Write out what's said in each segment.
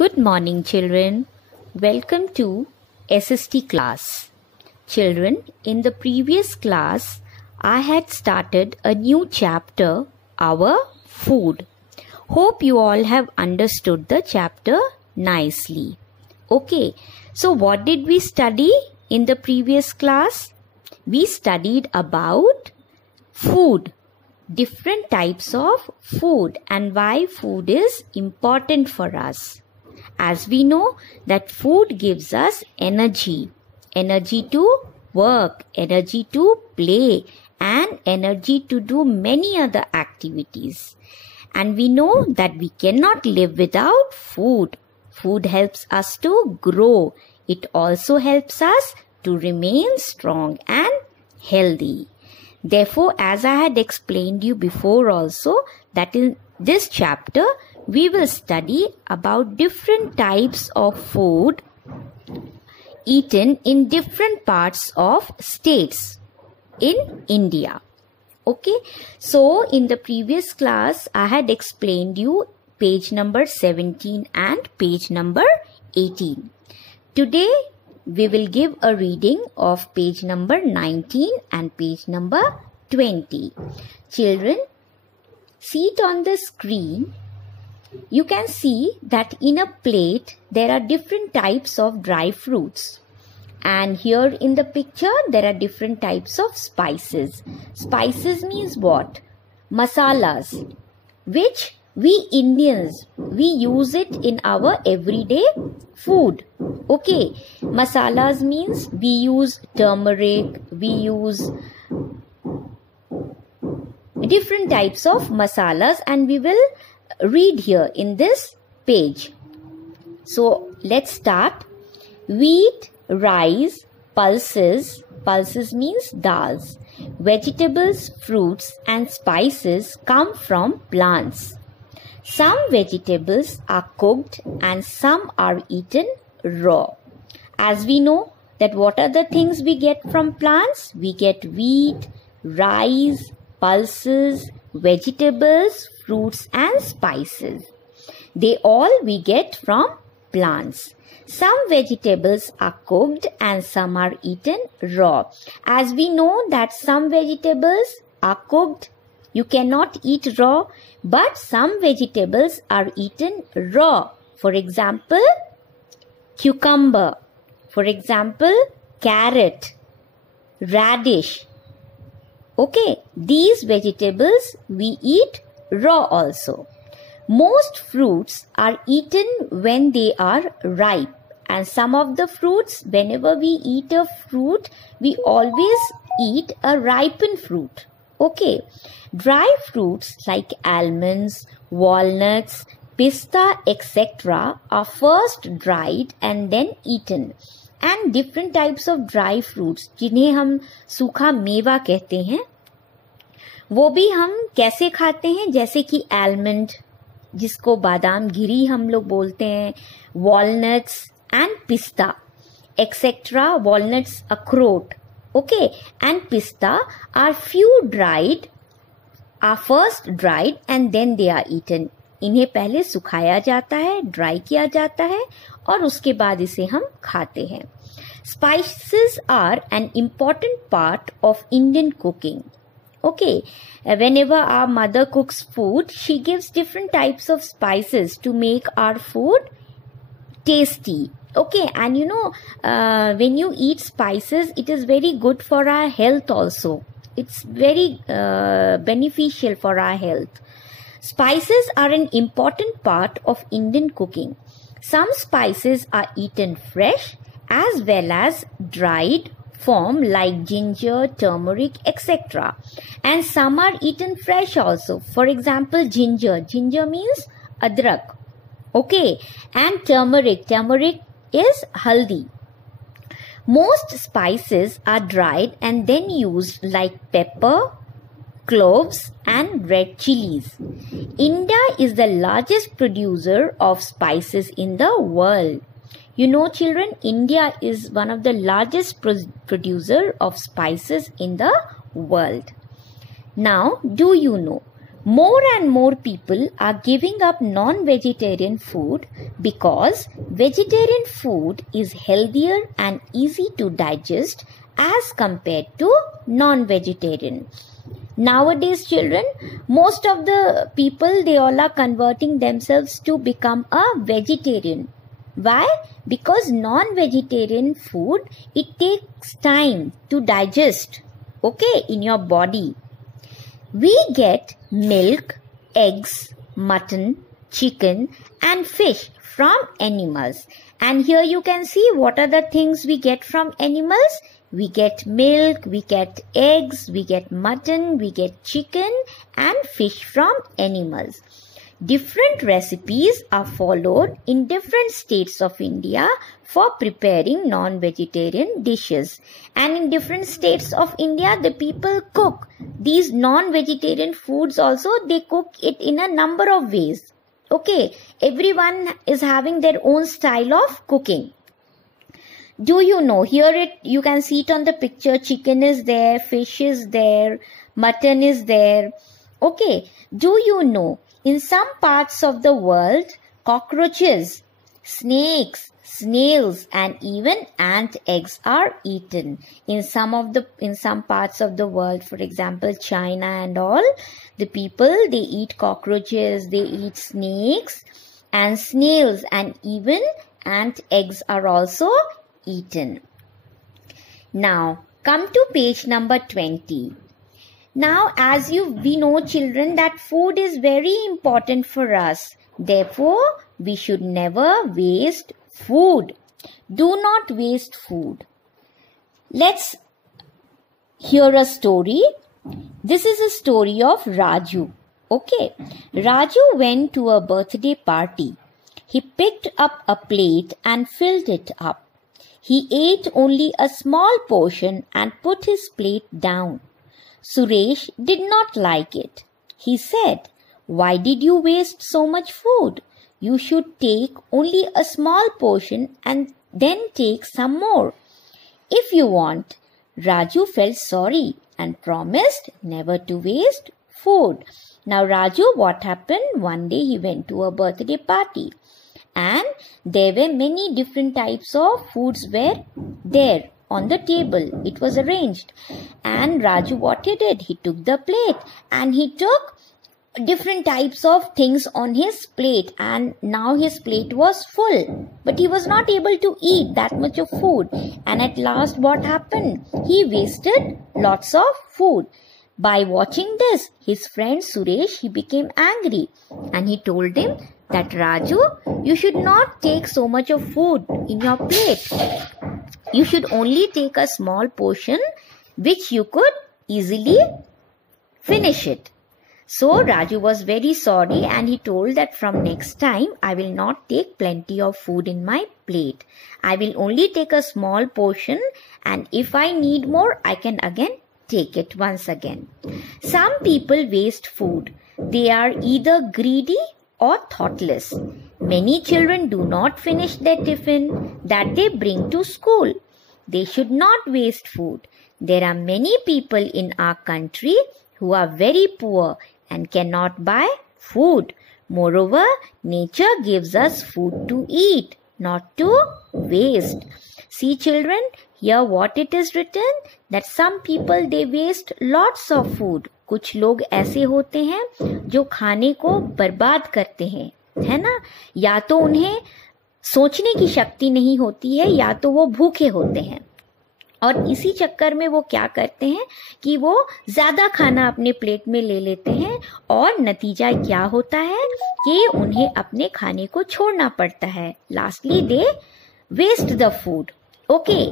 Good morning, children. Welcome to SST class. Children, in the previous class, I had started a new chapter, our food. Hope you all have understood the chapter nicely. Okay, so what did we study in the previous class? We studied about food, different types of food and why food is important for us. As we know that food gives us energy to work, energy to play, and energy to do many other activities. And we know that we cannot live without food. Food helps us to grow. It also helps us to remain strong and healthy. Therefore, as I had explained you before also, that in this chapter, we will study about different types of food eaten in different parts of states in India. Okay, so in the previous class, I had explained you page number 17 and page number 18. Today, we will give a reading of page number 19 and page number 20. Children, see it on the screen. You can see that in a plate there are different types of dry fruits. And here in the picture there are different types of spices. Spices means what? Masalas, which we Indians, we use it in our everyday food. Okay, masalas means we use turmeric, we use different types of masalas, and we will read here in this page. So let's start. Wheat, rice, pulses, pulses means dals, vegetables, fruits and spices come from plants. Some vegetables are cooked and some are eaten raw. As we know that what are the things we get from plants? We get wheat, rice, pulses, vegetables, fruits and spices. They all we get from plants. Some vegetables are cooked and some are eaten raw. As we know that some vegetables are cooked, you cannot eat raw, but some vegetables are eaten raw. For example, cucumber. For example, carrot, radish. Okay, these vegetables we eat raw also. Most fruits are eaten when they are ripe, and some of the fruits, whenever we eat a fruit, we always eat a ripened fruit. Okay, dry fruits like almonds, walnuts, pista, etc. are first dried and then eaten. And different types of dry fruits, जिन्हें हम सूखा मेवा कहते हैं, वो भी हम कैसे खाते हैं? जैसे कि आलमंड, जिसको बादाम गिरी हम लोग बोलते हैं, walnuts and pista etcetera, walnuts अखरोट, okay, and pista are first dried and then they are eaten. इन्हें पहले सुखाया जाता है, ड्राई किया जाता है और उसके बाद इसे हम खाते हैं. Spices are an important part of Indian cooking. Okay, whenever our mother cooks food, she gives different types of spices to make our food tasty. Okay, and you know, when you eat spices, it is very good for our health also. It's very beneficial for our health. Spices are an important part of Indian cooking. Some spices are eaten fresh as well as dried form like ginger, turmeric, etc. And some are eaten fresh also. For example, ginger. Ginger means adrak. Okay. And turmeric. Turmeric is haldi. Most spices are dried and then used like pepper, cloves and red chilies. India is the largest producer of spices in the world. You know, children, India is one of the largest producer of spices in the world. Now, do you know More and more people are giving up non-vegetarian food because vegetarian food is healthier and easy to digest as compared to non-vegetarian. Nowadays, children, most of the people, they all are converting themselves to become a vegetarian. Why? Because non-vegetarian food, it takes time to digest, okay, in your body. We get milk, eggs, mutton, chicken and fish from animals. And here you can see what are the things we get from animals. We get milk, we get eggs, we get mutton, we get chicken and fish from animals. Different recipes are followed in different states of India for preparing non-vegetarian dishes. And in different states of India, the people cook these non-vegetarian foods also. They cook it in a number of ways. Okay, everyone is having their own style of cooking. Do you know, here you can see it on the picture, chicken is there, fish is there, mutton is there. Okay, do you know, in some parts of the world, cockroaches, snakes, snails and even ant eggs are eaten. In some parts of the world, for example, China and all, the people, they eat cockroaches, they eat snakes and snails and even ant eggs are also eaten. Now, come to page number 20. Now, as we know, children, that food is very important for us. Therefore, we should never waste food. Do not waste food. Let's hear a story. This is a story of Raju. Okay, Raju went to a birthday party. He picked up a plate and filled it up. He ate only a small portion and put his plate down. Suresh did not like it. He said, "Why did you waste so much food? You should take only a small portion and then take some more if you want." Raju felt sorry and promised never to waste food. Now Raju, what happened? One day he went to a birthday party and there were many different types of foods were there on the table. It was arranged. And Raju, what he did? He took the plate and he took different types of things on his plate, and now his plate was full, but he was not able to eat that much of food. And at last what happened? He wasted lots of food. By watching this, his friend Suresh, he became angry and he told him that, "Raju, you should not take so much of food in your plate. You should only take a small portion which you could easily finish it." So Raju was very sorry and he told that from next time I will not take plenty of food in my plate. I will only take a small portion, and if I need more, I can again take it once again. Some people waste food. They are either greedy or thoughtless. Many children do not finish their tiffin that they bring to school. They should not waste food. There are many people in our country who are very poor and cannot buy food. Moreover, nature gives us food to eat, not to waste. See children, here what it is written, that some people they waste lots of food. कुछ लोग ऐसे होते हैं जो खाने को बर्बाद करते हैं, है ना? या तो उन्हें सोचने की शक्ति नहीं होती है, या तो वो भूखे होते हैं, और इसी चक्कर में वो क्या करते हैं कि वो ज्यादा खाना अपने प्लेट में ले लेते हैं, और नतीजा क्या होता है कि उन्हें अपने खाने को छोड़ना पड़ता है. Lastly they waste the food. Okay,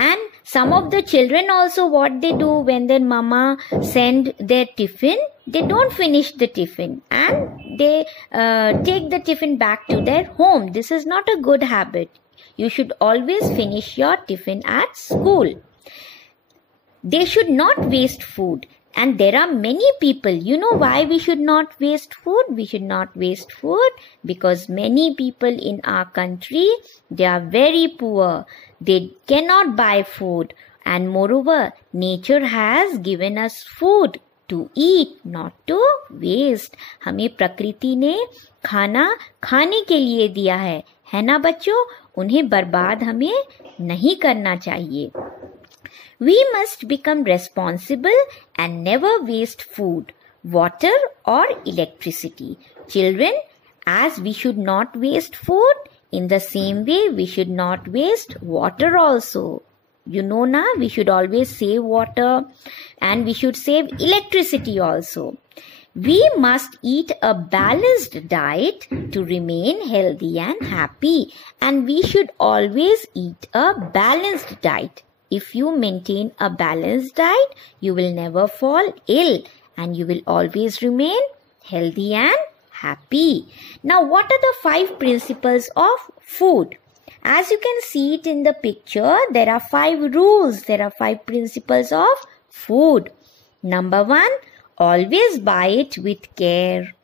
and some of the children also, what they do when their mama send their tiffin, they don't finish the tiffin and they take the tiffin back to their home. This is not a good habit. You should always finish your tiffin at school. They should not waste food. And there are many people, you know why we should not waste food? We should not waste food because many people in our country, they are very poor. They cannot buy food. And moreover, nature has given us food to eat, not to waste. हमें प्रकृति ने खाना खाने के लिए दिया है ना बच्चों? उन्हें बर्बाद हमें नहीं करना चाहिए. We must become responsible and never waste food, water or electricity. Children, as we should not waste food, in the same way we should not waste water also. You know na, we should always save water and we should save electricity also. We must eat a balanced diet to remain healthy and happy. And we should always eat a balanced diet. If you maintain a balanced diet, you will never fall ill and you will always remain healthy and happy. Now, what are the 5 principles of food? As you can see it in the picture, there are 5 rules. There are 5 principles of food. Number 1, always buy it with care.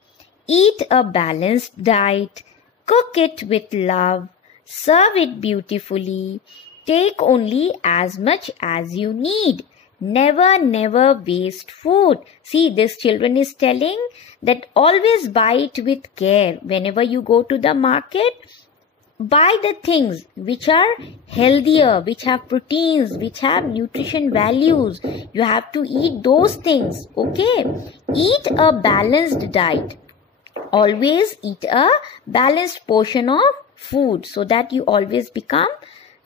Eat a balanced diet. Cook it with love. Serve it beautifully. Take only as much as you need. Never waste food. See, this children is telling that always buy it with care. Whenever you go to the market, buy the things which are healthier, which have proteins, which have nutrition values. You have to eat those things, okay? Eat a balanced diet. Always eat a balanced portion of food so that you always become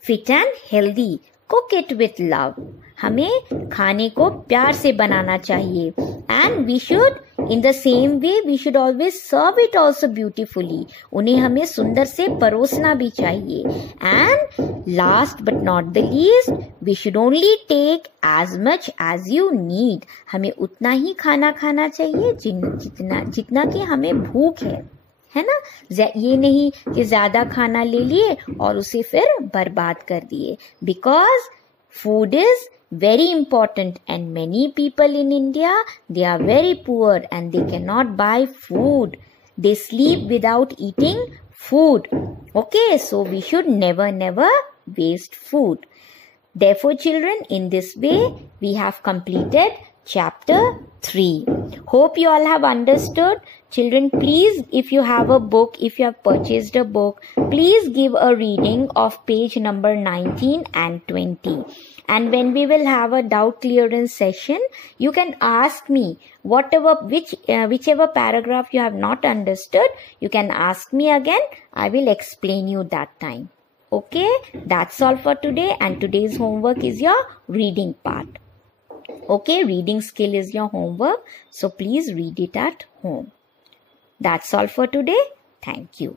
fit and healthy. Cook it with love. हमें खाने को प्यार से बनाना चाहिए. And we should, in the same way, we should always serve it also beautifully. उन्हें हमें सुंदर से परोसना भी चाहिए. And last but not the least, we should only take as much as you need. हमें उतना ही खाना खाना चाहिए जितना कि हमें भूख है ना. ये नहीं कि ज्यादा खाना ले लिए और उसे फिर बर्बाद कर दिए. Because food is very important and many people in India, they are very poor and they cannot buy food. They sleep without eating food. Okay, so we should never waste food. Therefore, children, in this way, we have completed chapter 3. Hope you all have understood. Children, please, if you have a book, if you have purchased a book, please give a reading of page number 19 and 20. And when we will have a doubt clearance session, you can ask me whichever paragraph you have not understood, you can ask me again. I will explain you that time. Okay, that's all for today, and today's homework is your reading part. Okay, reading skill is your homework, so please read it at home. That's all for today. Thank you.